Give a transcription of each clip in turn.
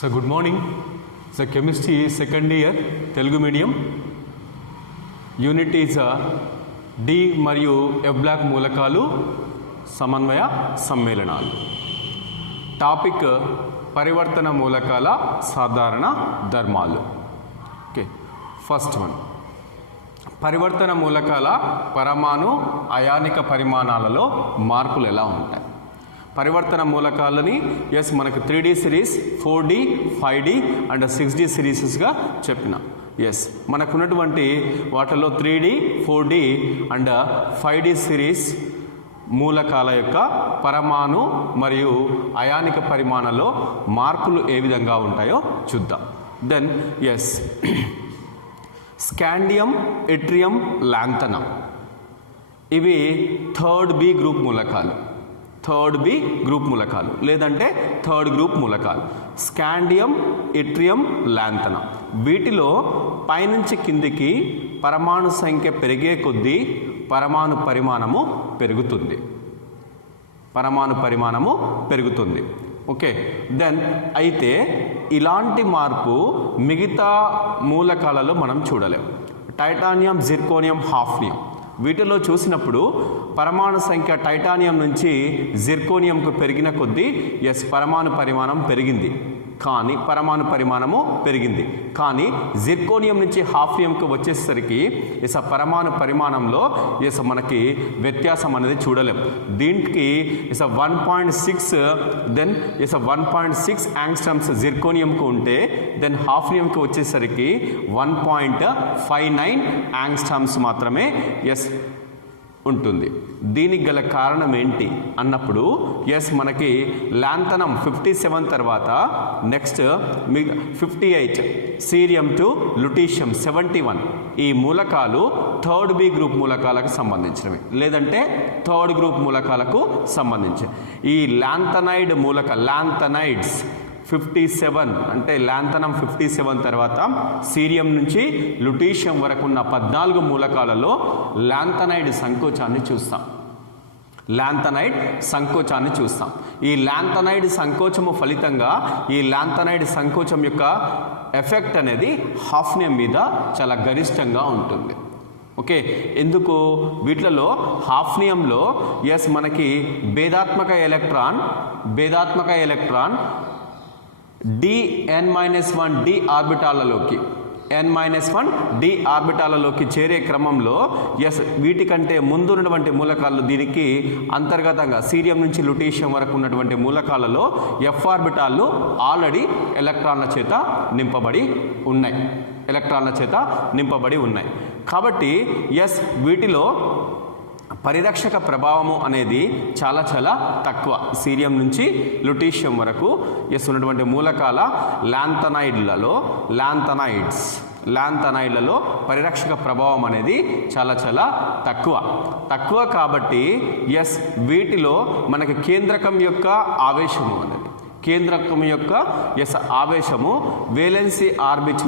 So good morning. So chemistry second year Telugu medium. Unit is D మరియు F black మూలకాలు సమన్వయ సమ్మేళనాలు. Topic పరివర్తన మూలకాల సాధారణ ధర్మాలు. ఓకే, ఫస్ట్ వన్, పరివర్తన మూలకాల పరమాణు అయానిక పరిమాణాలలో మార్పులు ఎలా ఉంటాయి? పరివర్తన మూలకాలని మనకు 3D series, 4D, 5D and 6D సిరీసెస్గా చెప్పిన. మనకున్నటువంటి వాటిలో 3D, 4D and 5D series మూలకాల యొక్క పరమాణు మరియు అయానిక పరిమాణంలో మార్పులు ఏ విధంగా ఉంటాయో చూద్దాం. దెన్ స్కాండియం, ఇట్రియం, లాంథనం ఇవి థర్డ్ బి గ్రూప్ మూలకాలు. లేదంటే థర్డ్ గ్రూప్ మూలకాలు. స్కాండియం, ఇట్రియం, లాంథనం వీటిలో పైనుంచి కిందికి పరమాణు సంఖ్య పెరిగే కొద్దీ పరమాణు పరిమాణము పెరుగుతుంది. ఓకే, దెన్ అయితే ఇలాంటి మార్పు మిగతా మూలకాలలో మనం చూడలేం. టైటానియం, జిర్కోనియం, హాఫ్నియం వీటిలో చూసినప్పుడు పరమాణు సంఖ్య టైటానియం నుంచి జిర్కోనియంకు పెరిగిన కొద్దీ పరమాణు పరిమాణము పెరిగింది. కానీ జిర్కోనియం నుంచి హాఫ్నియంకు వచ్చేసరికి పరమాణు పరిమాణంలో మనకి వ్యత్యాసం అనేది చూడలేం. దీనికి 1.6 దెన్ 1.6 యాంగ్స్ట్రమ్స్ జిర్కోనియంకు ఉంటే దెన్ హాఫ్నియంకు వచ్చేసరికి 1.59 యాంగ్స్ట్రమ్స్ మాత్రమే ఉంటుంది. దీనికి గల కారణం ఏంటి అన్నప్పుడు మనకి లాంథనం 57 తర్వాత నెక్స్ట్ 58 సీరియం టు లుటీషియం 71 ఈ మూలకాలు థర్డ్ బి గ్రూప్ మూలకాలకు సంబంధించినవి, లేదంటే థర్డ్ గ్రూప్ మూలకాలకు సంబంధించి. ఈ లాంథనైడ్స్ 57 అంటే లాంథనం 57 తర్వాత సీరియం నుంచి లుటీషియం వరకు ఉన్న 14 మూలకాలలో లాంథనైడ్ సంకోచాన్ని చూస్తాం. ఈ లాంథనైడ్ సంకోచము ఫలితంగా ఈ లాంథనైడ్ సంకోచం యొక్క ఎఫెక్ట్ అనేది హాఫ్నియం మీద చాలా గరిష్టంగా ఉంటుంది. ఓకే, ఎందుకు? వీటిలలో హాఫ్నియంలో మనకి భేదాత్మక ఎలక్ట్రాన్ Dn-1 d ఆర్బిటాలలోకి చేరే క్రమంలో వీటికంటే ముందు ఉన్నటువంటి మూలకాలు దీనికి అంతర్గతంగా సీరియం నుంచి లుటీషియం వరకు ఉన్నటువంటి మూలకాలలో F ఆర్బిటాలు ఆల్రెడీ ఎలక్ట్రాన్ల చేత నింపబడి ఉన్నాయి. కాబట్టి వీటిలో పరిరక్షక ప్రభావము అనేది చాలా తక్కువ. సీరియం నుంచి లుటీషియం వరకు ఉన్నటువంటి మూలకాల లాంథనైడ్లలో పరిరక్షక ప్రభావం అనేది చాలా తక్కువ. కాబట్టి వీటిలో మనకి కేంద్రకం యొక్క ఆవేశము వేలెన్సీ ఆర్బిట్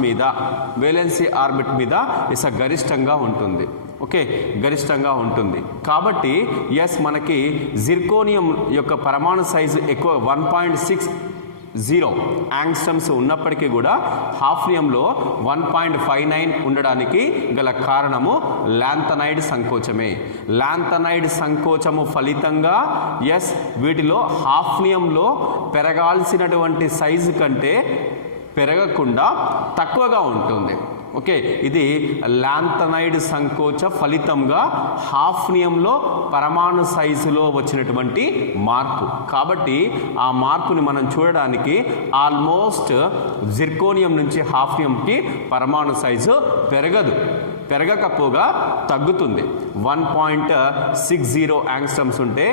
మీద గరిష్టంగా ఉంటుంది. ఓకే, గరిష్టంగా ఉంటుంది. కాబట్టి మనకి జిర్కోనియం యొక్క పరమాణు సైజు ఎక్కువ 1.60 యాంగ్స్ట్రమ్స్ ఉన్నప్పటికీ కూడా హాఫ్నియంలో 1.59 ఉండడానికి గల కారణము లాంథనైడ్ సంకోచము ఫలితంగా వీటిలో హాఫ్నియంలో పెరగాల్సినటువంటి సైజు కంటే పెరగకుండా తక్కువగా ఉంటుంది. ఓకే, ఇది లాంథనైడ్ సంకోచ ఫలితంగా హాఫ్నియంలో పరమాణు సైజులో వచ్చినటువంటి మార్పు. కాబట్టి ఆ మార్పుని మనం చూడడానికి ఆల్మోస్ట్ జిర్కోనియం నుంచి హాఫ్నియంకి పరమాణు సైజు పెరగకపోగా తగ్గుతుంది. 1.60 యాంగ్స్ట్రమ్స్ ఉంటే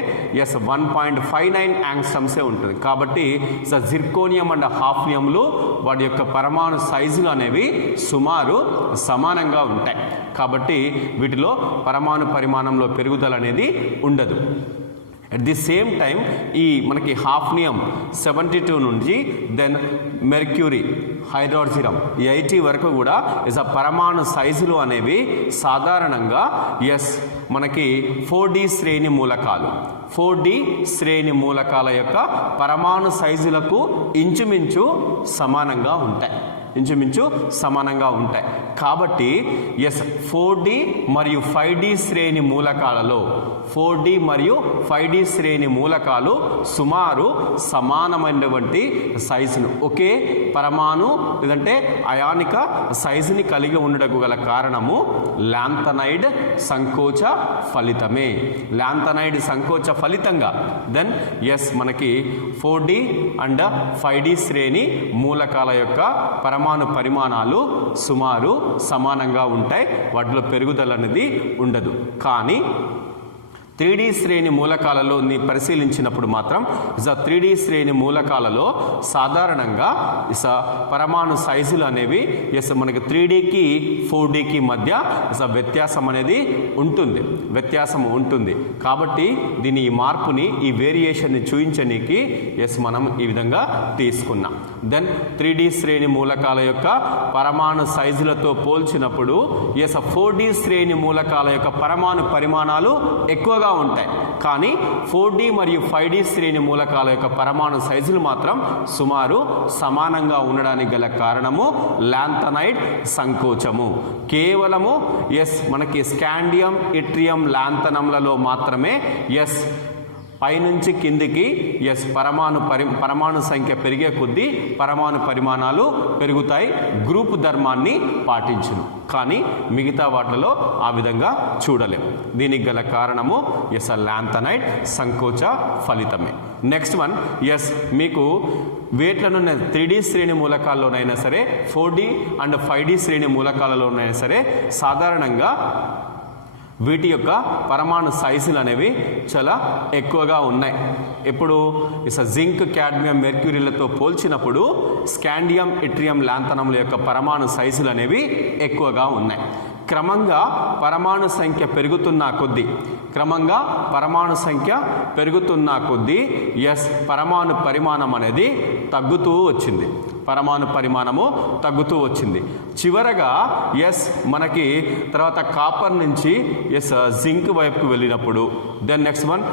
1.59 యాంగ్స్ట్రమ్సే ఉంటుంది. కాబట్టి జిర్కోనియం అండ్ హాఫ్నియంలు వాటి యొక్క పరమాణు సైజులు అనేవి సుమారు సమానంగా ఉంటాయి. కాబట్టి వీటిలో పరమాణు పరిమాణంలో పెరుగుదల అనేది ఉండదు. అట్ ది సేమ్ టైం మనకి హాఫ్నియం 72 నుంచి దెన్ మెర్క్యూరీ, హైడ్రోజనం 80 వరకు కూడా పరమాణు సైజులు అనేవి సాధారణంగా మనకి 4D శ్రేణి మూలకాలు 4D శ్రేణి మూలకాల యొక్క పరమాణు సైజులకు ఇంచుమించు సమానంగా ఉంటాయి కాబట్టి ఎస్ 4D మరియు 5D శ్రేణి మూలకాలలో 4D మరియు 5D శ్రేణి మూలకాలు సుమారు సమానమైనటువంటి సైజును ఒకే పరమాణు లేదంటే అయానిక సైజుని కలిగి ఉండటకు గల కారణము లాంథనైడ్ సంకోచ ఫలితమే. లాంథనైడ్ సంకోచ ఫలితంగా దెన్ ఎస్ మనకి 4D అండ్ 5D శ్రేణి మూలకాల యొక్క పరమాణు పరిమాణాలు సుమారు సమానంగా ఉంటాయి, వాటిలో పెరుగుదల అనేది ఉండదు. కానీ 3D శ్రేణి మూలకాలలో పరిశీలించినప్పుడు మాత్రం 3D శ్రేణి మూలకాలలో సాధారణంగా పరమాణు సైజులు అనేవి మనకి 3Dకి 4Dకి మధ్య వ్యత్యాసం అనేది ఉంటుంది. కాబట్టి దీని ఈ మార్పుని ఈ వేరియేషన్ని చూపించడానికి మనం ఈ విధంగా తీసుకున్నాం. దెన్ 3D శ్రేణి మూలకాల యొక్క పరమాణు సైజులతో పోల్చినప్పుడు 4D శ్రేణి మూలకాల యొక్క పరమాణు పరిమాణాలు ఎక్కువగా ఉంటాయి, కానీ 4D మరియు 5D శ్రేణి మూలకాల యొక్క పరమాణు సైజులు మాత్రం సుమారు సమానంగా ఉండడానికి గల కారణము లాంథనైడ్ సంకోచము. కేవలము మనకి స్కాండియం ఇట్రియం లాంథనంలలో మాత్రమే పైనుంచి కిందికి పరమాణు సంఖ్య పెరిగే కొద్దీ పరమాణు పరిమాణాలు పెరుగుతాయి, గ్రూప్ ధర్మాన్ని పాటించును. కానీ మిగతా వాటిలో ఆ విధంగా చూడలేము. దీనికి గల కారణము లాంథనైడ్ సంకోచ ఫలితమే. నెక్స్ట్ వన్ మీకు వేట్లను 3D శ్రేణి మూలకాల్లోనైనా సరే 4D అండ్ 5D శ్రేణి మూలకాలలోనైనా సరే సాధారణంగా వీటి యొక్క పరమాణు సైజులు అనేవి చాలా ఎక్కువగా ఉన్నాయి. ఇప్పుడు జింక్ క్యాడ్మియం మెర్క్యూరీలతో పోల్చినప్పుడు స్కాండియం ఇట్రియం లాంథనముల యొక్క పరమాణు సైజులు అనేవి ఎక్కువగా ఉన్నాయి. క్రమంగా పరమాణు సంఖ్య పెరుగుతున్న కొద్దీ పరమాణు పరిమాణం అనేది తగ్గుతూ వచ్చింది. చివరగా మనకి తర్వాత కాపర్ నుంచి జింక్ వైపుకి వెళ్ళినప్పుడు, దెన్ నెక్స్ట్ వన్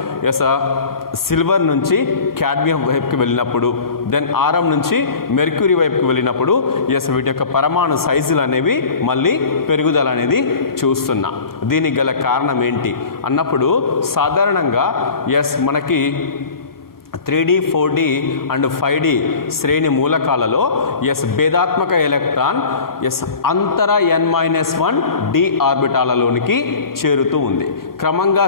సిల్వర్ నుంచి క్యాడ్మియం వైపుకి వెళ్ళినప్పుడు, దెన్ ఆరం నుంచి మెర్క్యూరీ వైపుకి వెళ్ళినప్పుడు వీటి యొక్క పరమాణు సైజులు అనేవి మళ్ళీ పెరుగుదల అనేది చూస్తున్నాం. దీనికి గల కారణం ఏంటి అన్నప్పుడు సాధారణంగా మనకి 3D 4D అండ్ 5D శ్రేణి మూలకాలలో భేదాత్మక ఎలక్ట్రాన్ అంతర n-1 d ఆర్బిటాలలోనికి చేరుతూ ఉంది. క్రమంగా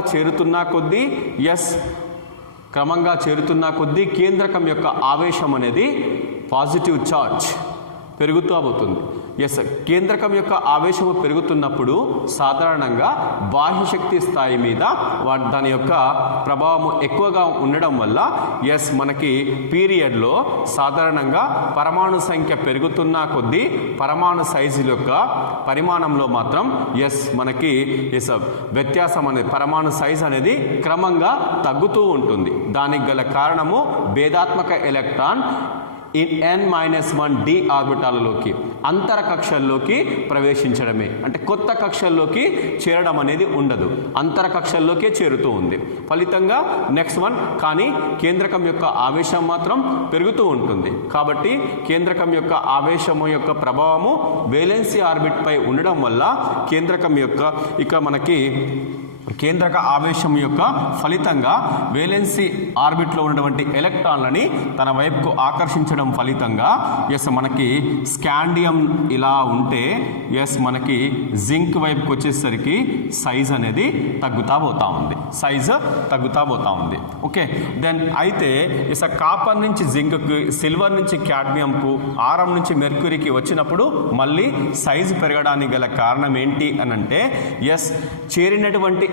చేరుతున్న కొద్దీ కేంద్రకం యొక్క ఆవేశం అనేది పాజిటివ్ ఛార్జ్ పెరుగుతూ అవుతుంది. కేంద్రకం యొక్క ఆవేశము పెరుగుతున్నప్పుడు సాధారణంగా బాహ్య శక్తి స్థాయి మీద దాని యొక్క ప్రభావము ఎక్కువగా ఉండడం వల్ల మనకి పీరియడ్లో సాధారణంగా పరమాణు సంఖ్య పెరుగుతున్న కొద్దీ పరమాణు సైజుల యొక్క పరిమాణంలో మాత్రం మనకి వ్యత్యాసం అనేది పరమాణు సైజు అనేది క్రమంగా తగ్గుతూ ఉంటుంది. దానికి గల కారణము భేదాత్మక ఎలక్ట్రాన్ n-1 d ఆర్బిటాలలోకి అంతర కక్షల్లోకి ప్రవేశించడమే. అంటే కొత్త కక్షల్లోకి చేరడం అనేది ఉండదు, అంతర కక్షల్లోకే చేరుతూ ఉంది. ఫలితంగా నెక్స్ట్ వన్ కానీ కేంద్రకం యొక్క ఆవేశం మాత్రం పెరుగుతూ ఉంటుంది. కాబట్టి కేంద్రకం యొక్క ఆవేశము యొక్క ప్రభావము వేలెన్సీ ఆర్బిట్ పై ఉండడం వల్ల కేంద్రకం యొక్క మనకి కేంద్రక ఆవేశం యొక్క ఫలితంగా వేలెన్సీ ఆర్బిట్లో ఉన్నటువంటి ఎలక్ట్రాన్లని తన వైపుకు ఆకర్షించడం ఫలితంగా మనకి స్కాండియం ఇలా ఉంటే మనకి జింక్ వైపుకి వచ్చేసరికి సైజ్ అనేది తగ్గుతా పోతా ఉంది. ఓకే, దెన్ అయితే కాపర్ నుంచి జింక్కి, సిల్వర్ నుంచి క్యాడ్మియంకు, ఆరం నుంచి మెర్క్యూరీకి వచ్చినప్పుడు మళ్ళీ సైజు పెరగడానికి గల కారణం ఏంటి అని అంటే చేరినటువంటి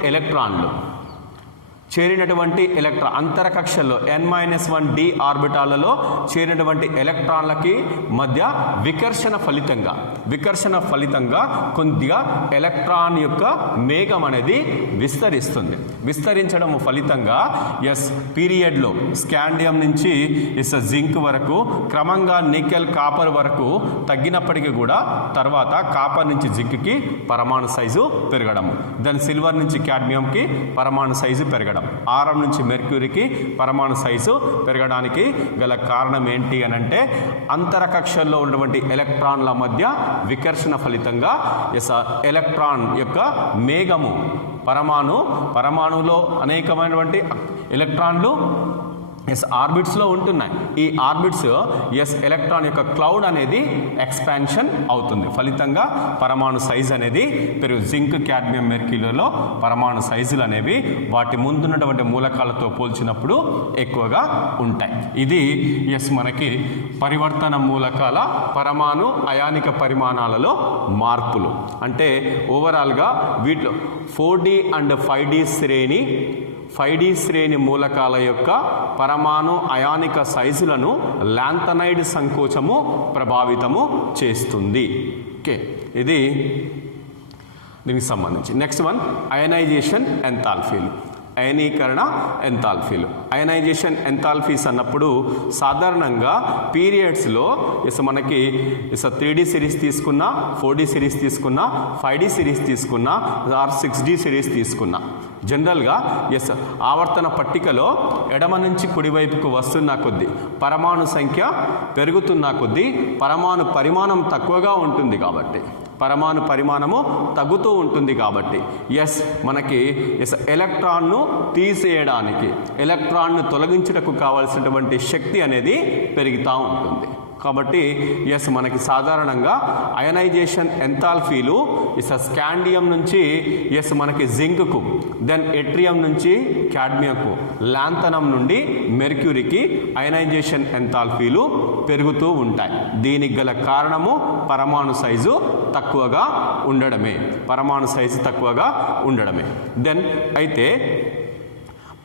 చేరినటువంటి ఎలక్ట్రాన్ అంతర కక్షల్లో n-1d ఆర్బిటాలలో చేరినటువంటి ఎలక్ట్రాన్లకి మధ్య వికర్షణ ఫలితంగా కొద్దిగా ఎలక్ట్రాన్ యొక్క మేఘం అనేది విస్తరించడం ఫలితంగా పీరియడ్లో స్కాండియం నుంచి జింక్ వరకు క్రమంగా నికెల్ కాపర్ వరకు తగ్గినప్పటికీ కూడా తర్వాత కాపర్ నుంచి జింక్కి పరమాణు సైజు పెరగడం, దాని సిల్వర్ నుంచి క్యాడ్మియంకి పరమాణు సైజు పెరగడం, ఆరం నుంచి మెర్క్యూరీకి పరమాణు సైజు పెరగడానికి గల కారణం ఏంటి అని అంటే అంతర కక్షల్లో ఉన్నటువంటి ఎలక్ట్రాన్ల మధ్య వికర్షణ ఫలితంగా ఎలక్ట్రాన్ యొక్క మేఘము పరమాణువులో అనేకమైనటువంటి ఎలక్ట్రాన్లు ఆర్బిట్స్లో ఉంటున్నాయి. ఈ ఆర్బిట్స్ ఎలక్ట్రాన్ యొక్క క్లౌడ్ అనేది ఎక్స్పాన్షన్ అవుతుంది, ఫలితంగా పరమాణు సైజు అనేది జింక్ క్యాడ్మియం మెర్క్యూరీలో పరమాణు సైజులు అనేవి వాటి ముందున్నటువంటి మూలకాలతో పోల్చినప్పుడు ఎక్కువగా ఉంటాయి. ఇది మనకి పరివర్తన మూలకాల పరమాణు అయానిక పరిమాణాలలో మార్పులు. అంటే ఓవరాల్గా వీటిలో 4D అండ్ 5D శ్రేణి మూలకాల యొక్క పరమాణు అయానిక సైజులను లాంథనైడ్ సంకోచము ప్రభావితము చేస్తుంది. ఓకే, ఇది దీనికి సంబంధించి. నెక్స్ట్ వన్ అయనైజేషన్ ఎంథాల్పీలు. అయనీకరణ ఎంథాల్పీలు. అయనైజేషన్ ఎంథాల్పీస్ అన్నప్పుడు సాధారణంగా పీరియడ్స్లో మనకి 3D సిరీస్ తీసుకున్నా, 4D సిరీస్ తీసుకున్నా, 5D సిరీస్ తీసుకున్నా, 6D సిరీస్ తీసుకున్నా జనరల్గా ఆవర్తన పట్టికలో ఎడమ నుంచి కుడివైపుకు వస్తున్న కొద్దీ పరమాణు సంఖ్య పెరుగుతున్న కొద్దీ పరమాణు పరిమాణం తక్కువగా ఉంటుంది కాబట్టి పరమాణు పరిమాణము తగ్గుతూ ఉంటుంది కాబట్టి మనకి ఎలక్ట్రాన్ను తీసేయడానికి, ఎలక్ట్రాన్ను తొలగించుటకు కావాల్సినటువంటి శక్తి అనేది పెరుగుతూ ఉంటుంది. కాబట్టి మనకి సాధారణంగా అయనైజేషన్ ఎంథాల్పీలు స్కాండియం నుంచి మనకి జింక్కు, దెన్ ఎట్రియం నుంచి క్యాడ్మియంకు, లాంథనం నుండి మెర్క్యూరీకి అయనైజేషన్ ఎంథాల్పీలు పెరుగుతూ ఉంటాయి. దీనికి గల కారణము పరమాణు సైజు తక్కువగా ఉండడమే. దెన్ అయితే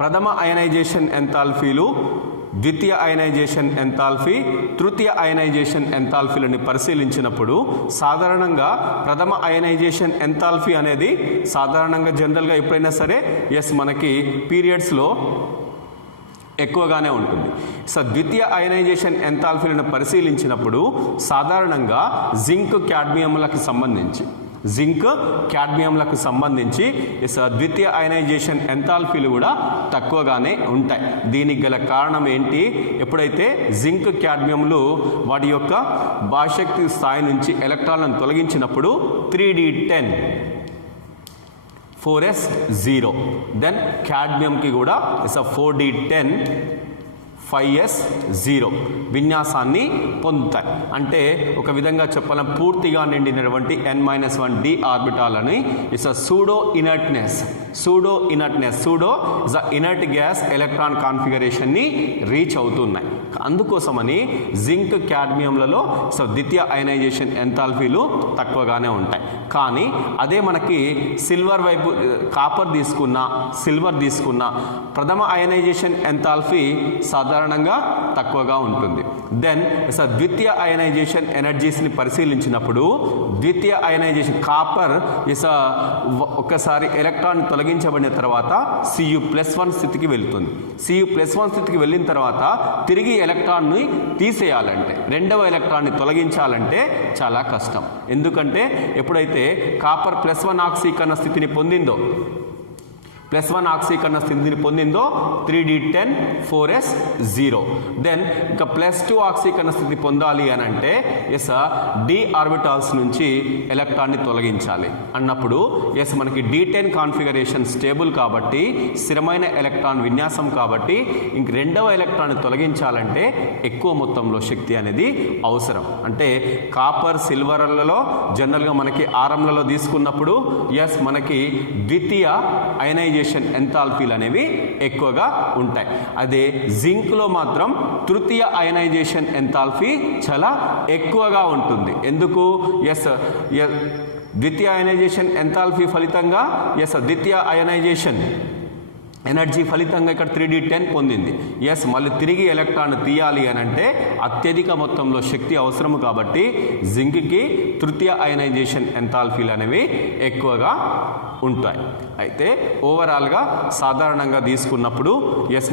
ప్రథమ అయనైజేషన్ ఎంథాల్పీలు, ద్వితీయ అయనైజేషన్ ఎంథాల్పీ, తృతీయ అయనైజేషన్ ఎంథాల్పీలని పరిశీలించినప్పుడు సాధారణంగా ప్రథమ అయనైజేషన్ ఎంథాల్పీ అనేది సాధారణంగా జనరల్గా ఎప్పుడైనా సరే మనకి పీరియడ్స్లో ఎక్కువగానే ఉంటుంది. ద్వితీయ అయనైజేషన్ ఎంథాల్పీలను పరిశీలించినప్పుడు సాధారణంగా జింక్ క్యాడ్మియంలకు సంబంధించి ద్వితీయ అయనైజేషన్ ఎంథాల్పీలు కూడా తక్కువగానే ఉంటాయి. దీనికి గల కారణం ఏంటి? ఎప్పుడైతే జింక్ క్యాడ్మియంలు వాటి యొక్క బాహ్యశక్తి స్థాయి నుంచి ఎలక్ట్రాన్లను తొలగించినప్పుడు 3D10 4s0, దెన్ క్యాడ్మియంకి కూడా 4D10 5s0 విన్యాసాన్ని పొందుతాయి. అంటే ఒక విధంగా చెప్పాలని పూర్తిగా నిండినటువంటి n-1d ఆర్బిటాలని సూడో ఇనర్ట్ గ్యాస్ ఎలక్ట్రాన్ కాన్ఫిగరేషన్ని రీచ్ అవుతున్నాయి. అందుకోసమని జింక్ క్యాడ్మియంలలో ద్వితీయ అయనైజేషన్ ఎంథాల్పీలు తక్కువగానే ఉంటాయి. కానీ అదే మనకి సిల్వర్ వైపు కాపర్ సిల్వర్ తీసుకున్న ప్రథమ అయనైజేషన్ ఎంథాల్పీ సాధారణంగా తక్కువగా ఉంటుంది. దెన్ ద్వితీయ అయనైజేషన్ ఎనర్జీస్ని పరిశీలించినప్పుడు ద్వితీయ అయనైజేషన్ కాపర్ ఒకసారి ఎలక్ట్రాన్ తొలగించబడిన తర్వాత Cu+1 స్థితికి వెళ్తుంది. Cu+1 స్థితికి వెళ్ళిన తర్వాత తిరిగి ఎలక్ట్రాన్ని తీసేయాలంటే, రెండవ ఎలక్ట్రాన్ని తొలగించాలంటే చాలా కష్టం. ఎందుకంటే ఎప్పుడైతే కాపర్ +1 ఆక్సీకరణ స్థితిని పొందిందో 3D10 4s0, దెన్ ఇంకా +2 ఆక్సీకరణ స్థితి పొందాలి అని అంటే d ఆర్బిటాల్స్ నుంచి ఎలక్ట్రాన్ని తొలగించాలి అన్నప్పుడు మనకి D10 కాన్ఫిగరేషన్ స్టేబుల్ కాబట్టి, స్థిరమైన ఎలక్ట్రాన్ విన్యాసం కాబట్టి ఇంక రెండవ ఎలక్ట్రాన్ని తొలగించాలంటే ఎక్కువ మొత్తంలో శక్తి అనేది అవసరం. అంటే కాపర్ సిల్వర్లలో జనరల్గా మనకి ఆరంలలో తీసుకున్నప్పుడు మనకి ద్వితీయ అయనైజేషన్ ఎంథాల్పీలు అనేవి ఎక్కువగా ఉంటాయి. అదే జింక్లో మాత్రం తృతీయ అయనైజేషన్ ఎంథాల్పీ చాలా ఎక్కువగా ఉంటుంది. ఎందుకు? ద్వితీయ అయనైజేషన్ ఎంథాల్పీ ఫలితంగా ద్వితీయ అయనైజేషన్ ఎనర్జీ ఫలితంగా ఇక్కడ 3d10 పొందింది. ఎస్, మళ్ళీ తిరిగి ఎలక్ట్రాన్ తీయాలి అని అంటే అత్యధిక మొత్తంలో శక్తి అవసరము కాబట్టి జింక్కి తృతీయ అయనైజేషన్ ఎంథాల్పీలు అనేవి ఎక్కువగా ఉంటాయి. అయితే ఓవరాల్గా సాధారణంగా తీసుకున్నప్పుడు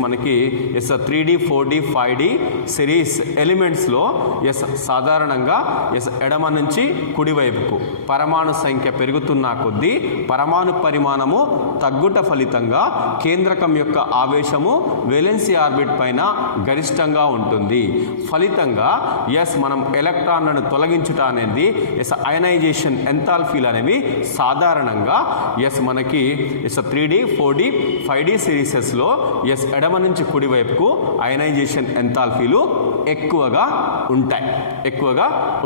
మనకి 3d 4d 5d సిరీస్ ఎలిమెంట్స్లో సాధారణంగా ఎడమ నుంచి కుడివైపుకు పరమాణు సంఖ్య పెరుగుతున్న కొద్దీ పరమాణు పరిమాణము తగ్గుట ఫలితంగా కేంద్రకం యొక్క ఆవేశము వేలెన్సీ ఆర్బిట్ పైన గరిష్టంగా ఉంటుంది. ఫలితంగా మనం ఎలక్ట్రాన్లను తొలగించుట అనేది అయనైజేషన్ ఎంథాల్పీలు అనేవి సాధారణంగా మనకి 3d 4d 5d సిరీసెస్లో ఎడమ నుంచి కుడివైపుకు అయనైజేషన్ ఎంథాల్పీలు ఎక్కువగా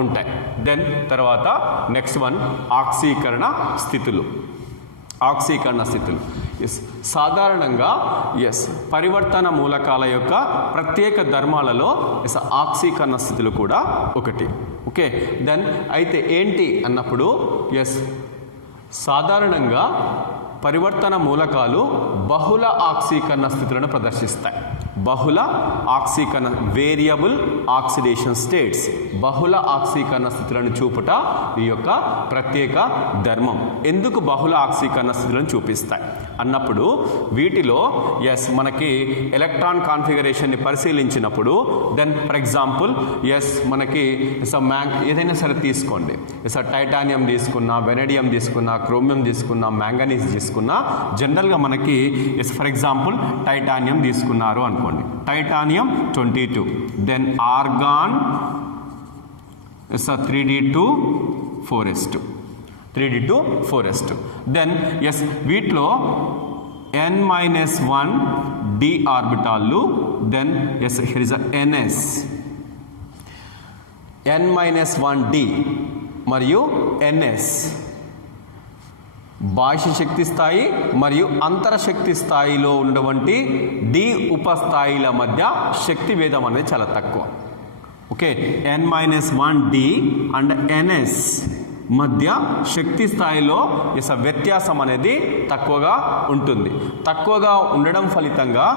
ఉంటాయి. దెన్ తర్వాత నెక్స్ట్ వన్ ఆక్సీకరణ స్థితులు. సాధారణంగా పరివర్తన మూలకాల యొక్క ప్రత్యేక ధర్మాలలో ఆక్సీకరణ స్థితులు కూడా ఒకటి. ఓకే, దెన్ అయితే ఏంటి అన్నప్పుడు సాధారణంగా పరివర్తన మూలకాలు బహుళ ఆక్సీకరణ స్థితులను ప్రదర్శిస్తాయి. బహుళ ఆక్సీకరణ వేరియబుల్ ఆక్సిడేషన్ స్టేట్స్ బహుళ ఆక్సీకరణ స్థితులను చూపుట ఈ యొక్క ప్రత్యేక ధర్మం. ఎందుకు బహుళ ఆక్సీకరణ స్థితులను చూపిస్తాయి అన్నప్పుడు వీటిలో మనకి ఎలక్ట్రాన్ కాన్ఫిగరేషన్ని పరిశీలించినప్పుడు దెన్ ఫర్ ఎగ్జాంపుల్ మనకి ఏదైనా సరే తీసుకోండి, టైటానియం తీసుకున్నా, వెనడియం తీసుకున్నా, క్రోమియం తీసుకున్నా, మ్యాంగనీస్ తీసుకున్నా, జనరల్గా మనకి ఫర్ ఎగ్జాంపుల్ టైటానియం తీసుకున్నారు అనుకోండి, titanium 22, then organ 3d2 4s2 then వీటిలో n-1 d ఆర్బిటాళ్ళు, then here is a ns n-1 d మరియు ns బాహ్య శక్తి స్థాయి మరియు అంతర శక్తి స్థాయిలో ఉన్నటువంటి డి ఉపస్థాయిల మధ్య శక్తి భేదం అనేది చాలా తక్కువ. Okay, n-1 d and ns మధ్య శక్తి స్థాయిలో వ్యత్యాసం అనేది తక్కువగా ఉంటుంది. తక్కువగా ఉండడం ఫలితంగా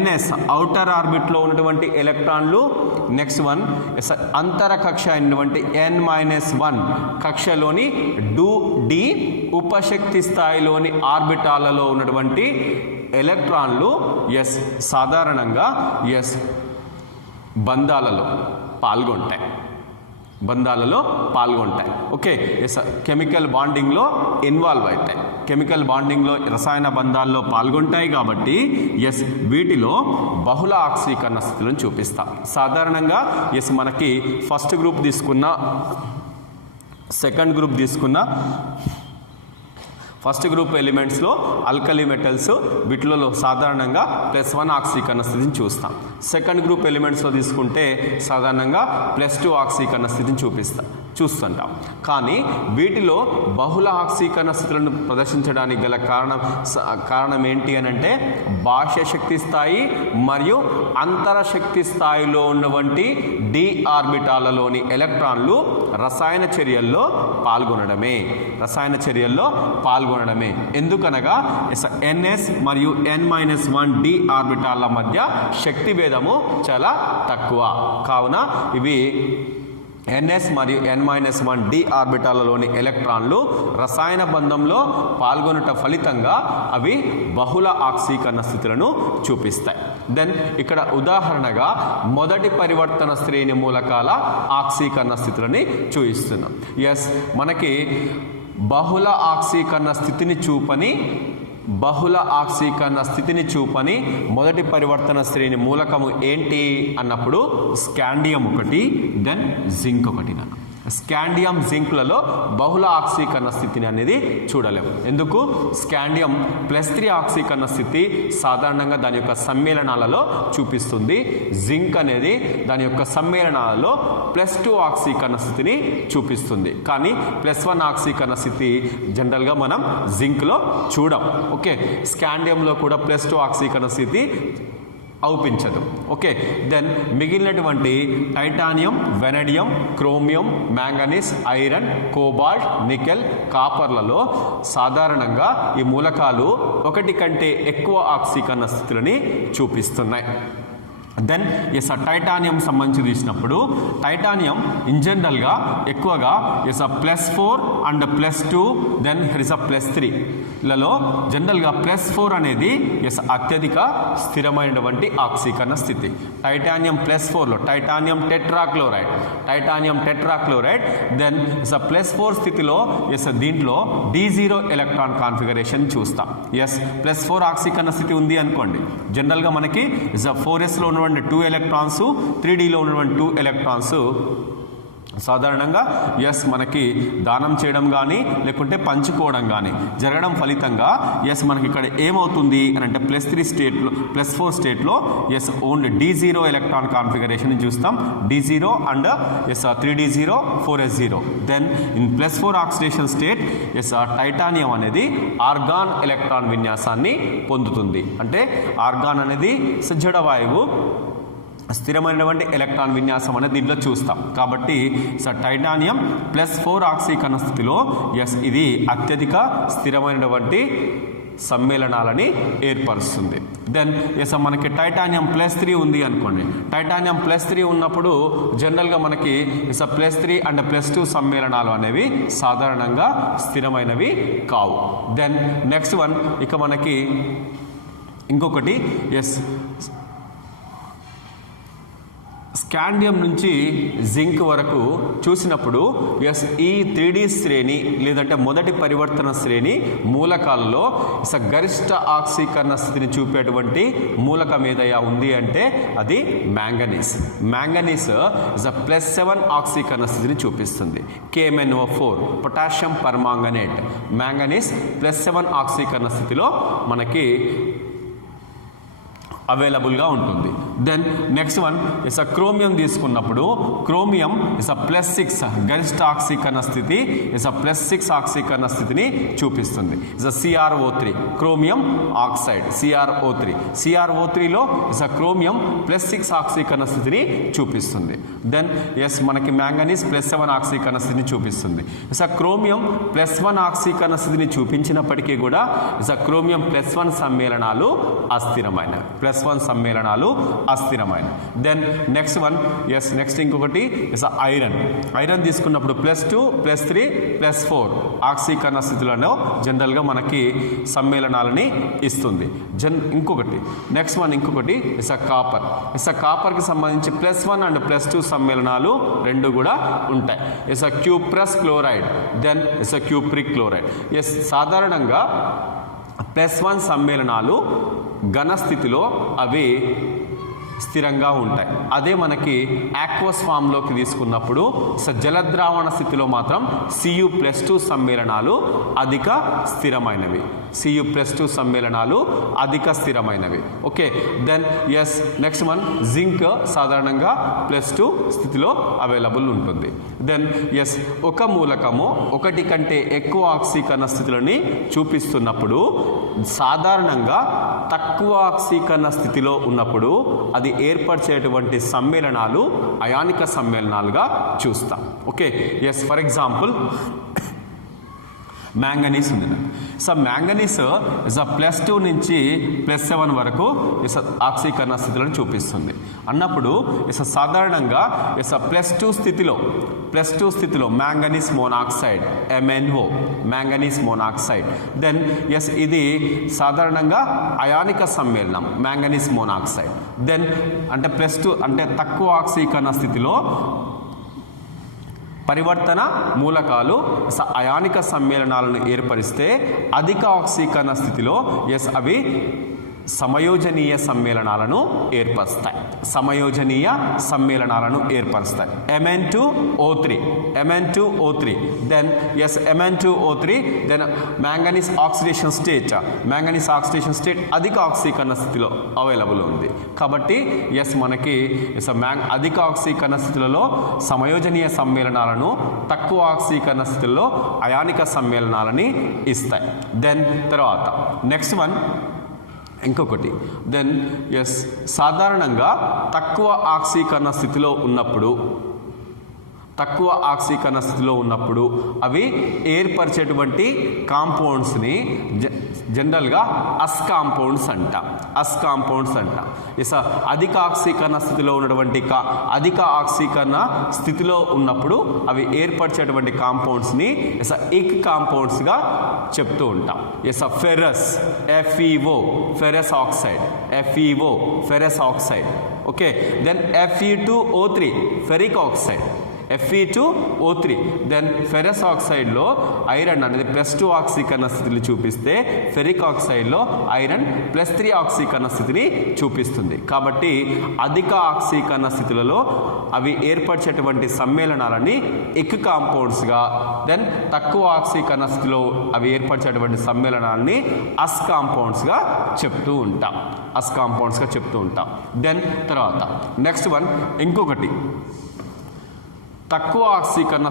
ns అవుటర్ ఆర్బిట్లో ఉన్నటువంటి ఎలక్ట్రాన్లు, నెక్స్ట్ వన్ అంతర కక్ష అయినటువంటి n-1 కక్షలోని డి ఉపశక్తి స్థాయిలోని ఆర్బిటాలలో ఉన్నటువంటి ఎలక్ట్రాన్లు సాధారణంగా బంధాలలో పాల్గొంటాయి. ఓకే, కెమికల్ బాండింగ్లో ఇన్వాల్వ్ అవుతాయి, కెమికల్ బాండింగ్లో రసాయన బంధాల్లో పాల్గొంటాయి. కాబట్టి వీటిలో బహుళ ఆక్సీకరణ స్థితులను చూపిస్తాం. సాధారణంగా మనకి ఫస్ట్ గ్రూప్ తీసుకున్న, సెకండ్ గ్రూప్ తీసుకున్న, ఫస్ట్ గ్రూప్ ఎలిమెంట్స్లో ఆల్కలీ మెటల్స్ వీటిలో సాధారణంగా +1 ఆక్సీకరణ స్థితిని చూస్తాం. సెకండ్ గ్రూప్ ఎలిమెంట్స్లో తీసుకుంటే సాధారణంగా +2 ఆక్సీకరణ స్థితిని చూస్తుంటాం. కానీ వీటిలో బహుళ ఆక్సీకరణ స్థితులను ప్రదర్శించడానికి గల కారణం ఏంటి అని అంటే బాహ్య శక్తి స్థాయి మరియు అంతర శక్తి స్థాయిలో ఉన్నటువంటి డి ఆర్బిటాలలోని ఎలక్ట్రాన్లు రసాయన చర్యల్లో పాల్గొనడమే. ఎందుకనగా ns మరియు n-1 d ఆర్బిటాల మధ్య శక్తి భేదము చాలా తక్కువ. కావున ఇవి ns మరియు n-1 d ఆర్బిటాలలోని ఎలక్ట్రాన్లు రసాయన బంధంలో పాల్గొనుట ఫలితంగా అవి బహుళ ఆక్సీకరణ స్థితులను చూపిస్తాయి. దెన్ ఇక్కడ ఉదాహరణగా మొదటి పరివర్తన శ్రేణి మూలకాల ఆక్సీకరణ స్థితులని చూపిస్తున్నాం. మనకి బహుళ ఆక్సీకరణ స్థితిని చూపని మొదటి పరివర్తన శ్రేణి మూలకము ఏంటి అన్నప్పుడు స్కాండియం ఒకటి, దెన్ జింక్ ఒకటి. స్కాండియం జింక్లలో బహుళ ఆక్సీకరణ స్థితిని అనేది చూడలేము. ఎందుకు? స్కాండియం +3 ఆక్సీకరణ స్థితి సాధారణంగా దాని యొక్క సమ్మేళనాలలో చూపిస్తుంది. జింక్ అనేది దాని యొక్క సమ్మేళనాలలో +2 ఆక్సీకరణ స్థితిని చూపిస్తుంది. కానీ +1 ఆక్సీకరణ స్థితి జనరల్గా మనం జింక్లో చూడం. ఓకే, స్కాండియంలో కూడా +2 ఆక్సీకరణ స్థితి అవుపించదు. ఓకే, దెన్ మిగిలినటువంటి titanium, vanadium, chromium, manganese, iron, cobalt, nickel, కాపర్లలో సాధారణంగా ఈ మూలకాలు ఒకటి కంటే ఎక్కువ ఆక్సీకరణ స్థితులని చూపిస్తున్నాయి. దెన్ ఎస్ టైటానియం సంబంధించి తీసినప్పుడు టైటానియం ఇన్ జనరల్గా ఎక్కువగా as +4 and +2 then her is +3 లలో జనరల్గా +4 అనేది ఎస్ అత్యధిక స్థిరమైనటువంటి ఆక్సీకరణ స్థితి. టైటానియం +4లో టైటానియం టెట్రాక్లోరైడ్ దెన్ ఎస్ +4 స్థితిలో ఎస్ దీంట్లో D0 ఎలక్ట్రాన్ కాన్ఫిగరేషన్ చూస్తాం. ఎస్ +4 ఆక్సీకరణ స్థితి ఉంది అనుకోండి, జనరల్గా మనకి ఎస్ 4sలో ఉన్న 2 ఎలక్ట్రాన్స్, 3Dలో ఉన్నటువంటి 2 ఎలక్ట్రాన్స్ సాధారణంగా ఎస్ మనకి దానం చేయడం కానీ లేకుంటే పంచుకోవడం కానీ జరగడం ఫలితంగా ఎస్ మనకి ఇక్కడ ఏమవుతుంది అని అంటే +3 స్టేట్లో +4 స్టేట్లో yes only D0 electron configuration చూస్తాం. D0 and as 3D0 4s0. Then in +4 oxidation state as titanium అనేది ఆర్గాన్ ఎలక్ట్రాన్ విన్యాసాన్ని పొందుతుంది. అంటే ఆర్గాన్ అనేది జడ వాయువు, స్థిరమైనటువంటి ఎలక్ట్రాన్ విన్యాసం అనేది దీంట్లో చూస్తాం. కాబట్టి టైటానియం +4 ఆక్సీకరణ స్థితిలో ఎస్ ఇది అత్యధిక స్థిరమైనటువంటి సమ్మేళనాలని ఏర్పరుస్తుంది. దెన్ ఎస్ మనకి టైటానియం +3 ఉంది అనుకోండి, టైటానియం +3 ఉన్నప్పుడు జనరల్గా మనకి ఎస్ +3 అండ్ +2 సమ్మేళనాలు అనేవి సాధారణంగా స్థిరమైనవి కావు. దెన్ నెక్స్ట్ వన్ ఇక మనకి ఇంకొకటి ఎస్ స్కాండియం నుంచి జింక్ వరకు చూసినప్పుడు ఎస్ ఈ 3D శ్రేణి లేదంటే మొదటి పరివర్తన శ్రేణి మూలకాలలో గరిష్ట ఆక్సీకరణ స్థితిని చూపేటువంటి మూలకం ఏదైనా ఉంది అంటే అది మ్యాంగనీస్. మ్యాంగనీస్ +7 ఆక్సీకరణ స్థితిని చూపిస్తుంది. KMnO4 పొటాషియం పర్మాంగనేట్ మ్యాంగనీస్ +7 ఆక్సీకరణ స్థితిలో మనకి అవైలబుల్గా ఉంటుంది. Then next one is chromium తీసుకున్నప్పుడు క్రోమియం ఇస్ +6 గరిష్ట ఆక్సీకరణ స్థితి ఇస్ +6 ఆక్సీకరణ స్థితిని చూపిస్తుంది. ఇస్ CrO3 క్రోమియం ఆక్సైడ్ CrO3లో ఇస్ క్రోమియం +6 ఆక్సీకరణ స్థితిని చూపిస్తుంది. దెన్ ఎస్ మనకి మ్యాంగనీస్ +7 ఆక్సీకరణ స్థితిని చూపిస్తుంది. ఇస్ క్రోమియం +1 ఆక్సీకరణ స్థితిని చూపించినప్పటికీ కూడా ఇస్ క్రోమియం +1 సమ్మేళనాలు అస్థిరమైనవి. +1 సమ్మేళనాలు అస్థిరమైన. Then next one as next ఇంకొకటి ఎస్ ఐరన్ తీసుకున్నప్పుడు +2 +3 +4 ఆక్సీకరణ స్థితులను జనరల్గా మనకి సమ్మేళనాలని ఇస్తుంది. ఇంకొకటి నెక్స్ట్ వన్ ఇంకొకటి ఎస్ కాపర్కి సంబంధించి +1 అండ్ +2 సమ్మేళనాలు రెండు కూడా ఉంటాయి. As cuprous chloride then as cupric chloride. As సాధారణంగా +1 సమ్మేళనాలు ఘన స్థితిలో అవి స్థిరంగా ఉంటాయి. అదే మనకి ఆక్వస్ ఫామ్లోకి తీసుకున్నప్పుడు జలద్రావణ స్థితిలో మాత్రం Cu+2 సమ్మేళనాలు అధిక స్థిరమైనవి. Cu+2 సమ్మేళనాలు అధిక స్థిరమైనవి. Okay, then is next one zinc సాధారణంగా +2 స్థితిలో అవైలబుల్ ఉంటుంది. దెన్ ఎస్ ఒక మూలకము ఒకటి కంటే ఎక్కువ ఆక్సీకరణ స్థితులని చూపిస్తున్నప్పుడు సాధారణంగా తక్కువ ఆక్సీకరణ స్థితిలో ఉన్నప్పుడు అది ఏర్పరిచేటువంటి సమ్మేళనాలు అయానిక సమ్మేళనాలుగా చూస్తాం. Okay, as for example manganese ఉంది. సో మ్యాంగనీస్ ఇస్ +2 నుంచి +7 వరకు ఇస్ ఆక్సీకరణ స్థితులను చూపిస్తుంది అన్నప్పుడు ఇస్ సాధారణంగా ఇస్ +2 స్థితిలో manganese monoxide MnO manganese monoxide. Then as ఇది సాధారణంగా అయానిక సమ్మేళనం మ్యాంగనీస్ మోనాక్సైడ్. దెన్ అంటే +2 అంటే తక్కువ ఆక్సీకరణ స్థితిలో పరివర్తన మూలకాలు అయానిక సమ్మేళనాలను ఏర్పరిస్తే అధిక ఆక్సీకరణ స్థితిలో ఎస్ అవి సమయోజనీయ సమ్మేళనాలను ఏర్పరుస్తాయి. Mn2O3 then as Mn2O3 then manganese oxidation state అధిక ఆక్సీకరణ స్థితిలో అవైలబుల్ ఉంది. కాబట్టి ఎస్ మనకి అధిక ఆక్సీకరణ స్థితులలో సమయోజనీయ సమ్మేళనాలను తక్కువ ఆక్సీకరణ స్థితుల్లో అయానిక సమ్మేళనాలని ఇస్తాయి. దెన్ తర్వాత నెక్స్ట్ వన్ ఇంకొకటి దెన్ సాధారణంగా తక్కువ ఆక్సీకరణ స్థితిలో ఉన్నప్పుడు అవి ఏర్పరిచేటువంటి కాంపౌండ్స్ని జనరల్గా అస్ కాంపౌండ్స్ అంట. అధిక ఆక్సీకరణ స్థితిలో ఉన్నప్పుడు అవి ఏర్పరిచేటువంటి కాంపౌండ్స్ని ఇక్ కాంపౌండ్స్గా చెప్తూ ఉంటాం. Ferrous, FeO ferrous oxide. Okay, then Fe2O3 ferric oxide. Fe2O3. Then ferrous ఆక్సైడ్లో ఐరన్ అనేది +2 ఆక్సీకరణ స్థితిని చూపిస్తే ఫెరిక్ ఆక్సైడ్లో ఐరన్ +3 ఆక్సీకరణ స్థితిని చూపిస్తుంది. కాబట్టి అధిక ఆక్సీకరణ స్థితులలో అవి ఏర్పరిచేటువంటి సమ్మేళనాలని ఎక్ కాంపౌండ్స్గా, దెన్ తక్కువ ఆక్సీకరణ స్థితిలో అవి ఏర్పరిచేటువంటి సమ్మేళనాలని అస్ కాంపౌండ్స్గా చెప్తూ ఉంటాం. దెన్ తర్వాత నెక్స్ట్ వన్ ఇంకొకటి, తక్కువ ఆక్సీకరణ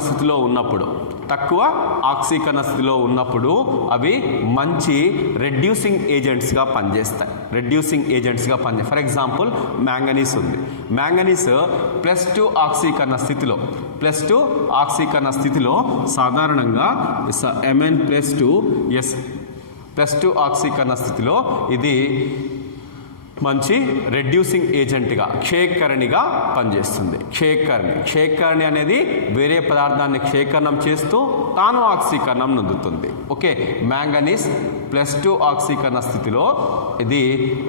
స్థితిలో ఉన్నప్పుడు అవి మంచి రెడ్యూసింగ్ ఏజెంట్స్గా పనిచేస్తాయి. ఫర్ ఎగ్జాంపుల్ మ్యాంగనీస్ ఉంది. మ్యాంగనీస్ +2 ఆక్సీకరణ స్థితిలో సాధారణంగా Mn+2 ఆక్సీకరణ స్థితిలో ఇది మంచి రెడ్యూసింగ్ ఏజెంట్గా, క్షేకరణిగా పనిచేస్తుంది. క్షేకరణి అనేది వేరే పదార్థాన్ని క్షేకరణం చేస్తూ తాను ఆక్సీకరణం నొందుతుంది. ఓకే, మ్యాంగనీస్ +2 ఆక్సీకరణ స్థితిలో ఇది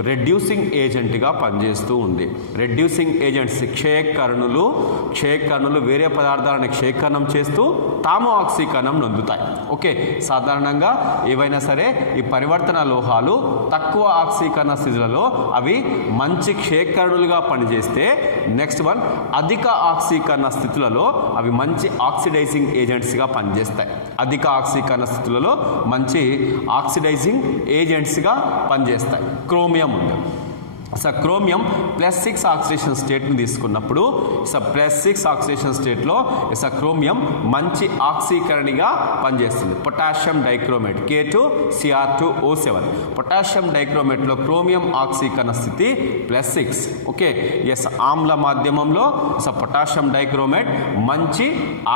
రెడ్యూసింగ్ ఏజెంట్గా పనిచేస్తూ ఉంది. రెడ్యూసింగ్ ఏజెంట్స్ క్షేకరణులు వేరే పదార్థాలను క్షేకరణం చేస్తూ తాము ఆక్సీకరణం నొందుతాయి. ఓకే, సాధారణంగా ఏవైనా సరే ఈ పరివర్తన లోహాలు తక్కువ ఆక్సీకరణ స్థితులలో అవి మంచి క్షేకరణులుగా పనిచేస్తే, నెక్స్ట్ వన్ అధిక ఆక్సీకరణ స్థితులలో అవి మంచి ఆక్సిడైజింగ్ ఏజెంట్స్గా పనిచేస్తాయి. అధిక ఆక్సీకరణ స్థితులలో మంచి ఆక్సిడైజింగ్ ఏజెంట్స్గా పనిచేస్తాయి. క్రోమియం ఉంది. క్రోమియం +6 ఆక్సిడేషన్ స్టేట్ని తీసుకున్నప్పుడు +6 ఆక్సిడేషన్ స్టేట్లో క్రోమియం మంచి ఆక్సీకరణిగా పనిచేస్తుంది. Potassium dichromate K2Cr2O7. పొటాషియం డైక్రోమేట్లో క్రోమియం ఆక్సీకరణ స్థితి +6. ఓకే, ఆమ్ల మాధ్యమంలో పొటాషియం డైక్రోమేట్ మంచి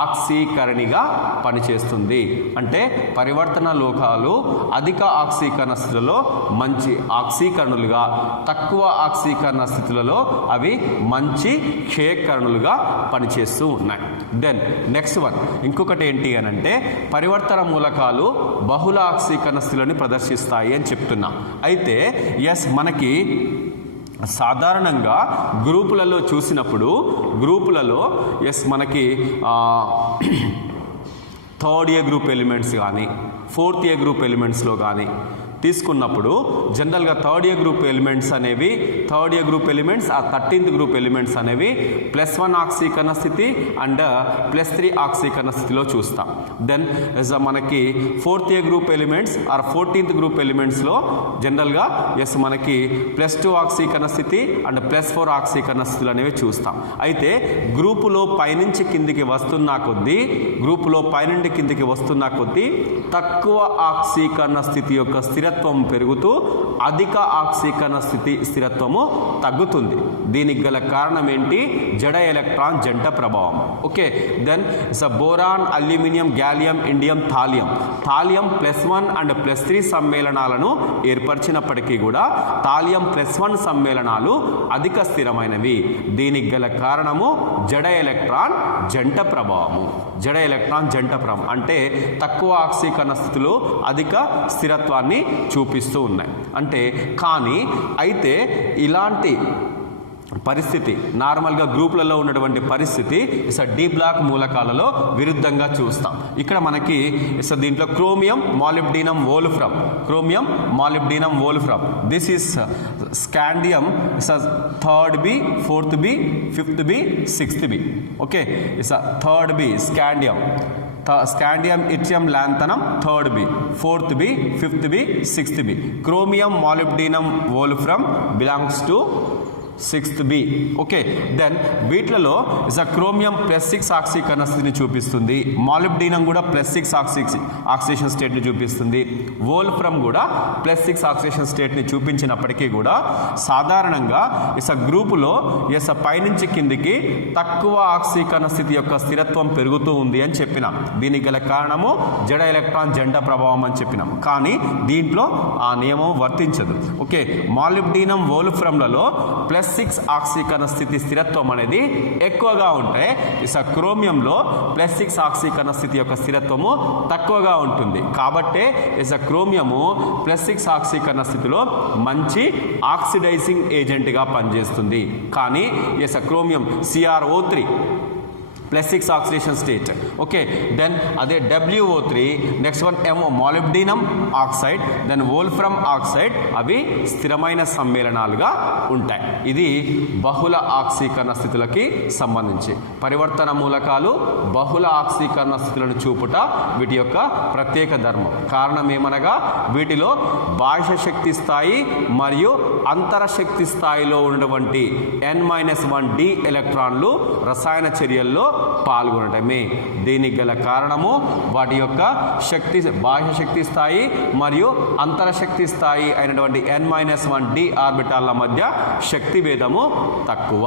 ఆక్సీకరణిగా పనిచేస్తుంది. అంటే పరివర్తన లోహాలు అధిక ఆక్సీకరణ స్థితిలో మంచి ఆక్సీకరణులుగా, తక్కువ ఆక్సీకరణ స్థితులలో అవి మంచి క్షేకరణులుగా పనిచేస్తూ ఉన్నాయి. దెన్ నెక్స్ట్ వన్ ఇంకొకటి ఏంటి అని అంటే, పరివర్తన మూలకాలు బహుళ ఆక్సీకరణ స్థితులను ప్రదర్శిస్తాయి అని చెప్తున్నా. అయితే మనకి సాధారణంగా గ్రూపులలో చూసినప్పుడు మనకి థర్డ్ ఏ గ్రూప్ ఎలిమెంట్స్ కానీ, ఫోర్త్ ఏ గ్రూప్ ఎలిమెంట్స్లో కానీ తీసుకున్నప్పుడు జనరల్గా థర్డ్ ఏ గ్రూప్ ఎలిమెంట్స్ ఆ 13th గ్రూప్ ఎలిమెంట్స్ అనేవి +1 ఆక్సీకరణ స్థితి అండ్ +3 ఆక్సీకరణ స్థితిలో చూస్తాం. దెన్ మనకి fourth A group elements are 14th group ఎలిమెంట్స్లో జనరల్గా మనకి +2 ఆక్సీకరణ స్థితి అండ్ +4 ఆక్సీకరణ స్థితులు అనేవి చూస్తాం. అయితే గ్రూపులో పైనుంచి కిందికి వస్తున్న కొద్దీ తక్కువ ఆక్సీకరణ స్థితి యొక్క స్థిరత్వం పెరుగుతూ అధిక ఆక్సీకరణ స్థిరత్వము తగ్గుతుంది. దీనికి గల కారణం ఏంటి? జడ ఎలక్ట్రాన్ జంట ప్రభావం. Okay, then boron, aluminium, gallium, indium, thallium +1 and +3 సమ్మేళనాలను ఏర్పరిచినప్పటికీ కూడా థాలియం +1 సమ్మేళనాలు అధిక స్థిరమైనవి. దీనికి గల కారణము జడ ఎలక్ట్రాన్ జంట ప్రభావము. అంటే తక్కువ ఆక్సీకరణ స్థితులు అధిక స్థిరత్వాన్ని చూపిస్తూ ఉన్నాయి. అయితే ఇలాంటి పరిస్థితి నార్మల్గా గ్రూపులలో ఉన్నటువంటి పరిస్థితి డి బ్లాక్ మూలకాలలో విరుద్ధంగా చూస్తాం. ఇక్కడ మనకి దీంట్లో chromium, molybdenum, wolfram this is scandium 3rd B, 4th B, 5th B, 6th B. Okay, 3rd B scandium, yttrium, lanthanum 3rd B, 4th B, 5th B, 6th B. Chromium, molybdenum, wolfram belongs to 6th B. Okay, then వీటిలలో is chromium +6 ఆక్సీకరణ స్థితిని చూపిస్తుంది. Molybdenum కూడా +6 oxidation స్టేట్ని చూపిస్తుంది. వోల్ఫ్రమ్ కూడా +6 oxidation స్టేట్ని చూపించినప్పటికీ కూడా సాధారణంగా గ్రూపులో పైనుంచి కిందికి తక్కువ ఆక్సీకరణ స్థితి యొక్క స్థిరత్వం పెరుగుతూ ఉంది అని చెప్పినాం. దీనికి గల కారణము జడ ఎలక్ట్రాన్ జెండ ప్రభావం అని చెప్పినాం. కానీ దీంట్లో ఆ నియమం వర్తించదు. ఓకే, మాలిబ్డినం వోల్ఫ్రమ్లలో +6 ఆక్సీకరణ స్థితి స్థిరత్వం అనేది ఎక్కువగా ఉంటాయి. క్రోమియంలో +6 ఆక్సీకరణ స్థితి యొక్క స్థిరత్వము తక్కువగా ఉంటుంది. కాబట్టే క్రోమియము +6 ఆక్సీకరణ స్థితిలో మంచి ఆక్సిడైజింగ్ ఏజెంట్గా పనిచేస్తుంది. కానీ chromium CrO3 +6 oxidation state. Okay, then అదే WO3, next one molybdenum oxide, then wolfram oxide, అవి స్థిరమైన సమ్మేళనాలుగా ఉంటాయి. ఇది బహుళ ఆక్సీకరణ స్థితులకి సంబంధించి. పరివర్తన మూలకాలు బహుళ ఆక్సీకరణ స్థితులను చూపుట వీటి యొక్క ప్రత్యేక ధర్మం. కారణం ఏమనగా వీటిలో బాహ్య శక్తి స్థాయి మరియు అంతర శక్తి స్థాయిలో ఉన్నటువంటి N-1d ఎలక్ట్రాన్లు రసాయన చర్యల్లో పాల్గొనటమే. దీనికి గల కారణము వాటి యొక్క శక్తి, బాహ్య శక్తి స్థాయి మరియు అంతర శక్తి స్థాయి అయినటువంటి N-1d ఆర్బిటాల్ల మధ్య శక్తి భేదము తక్కువ.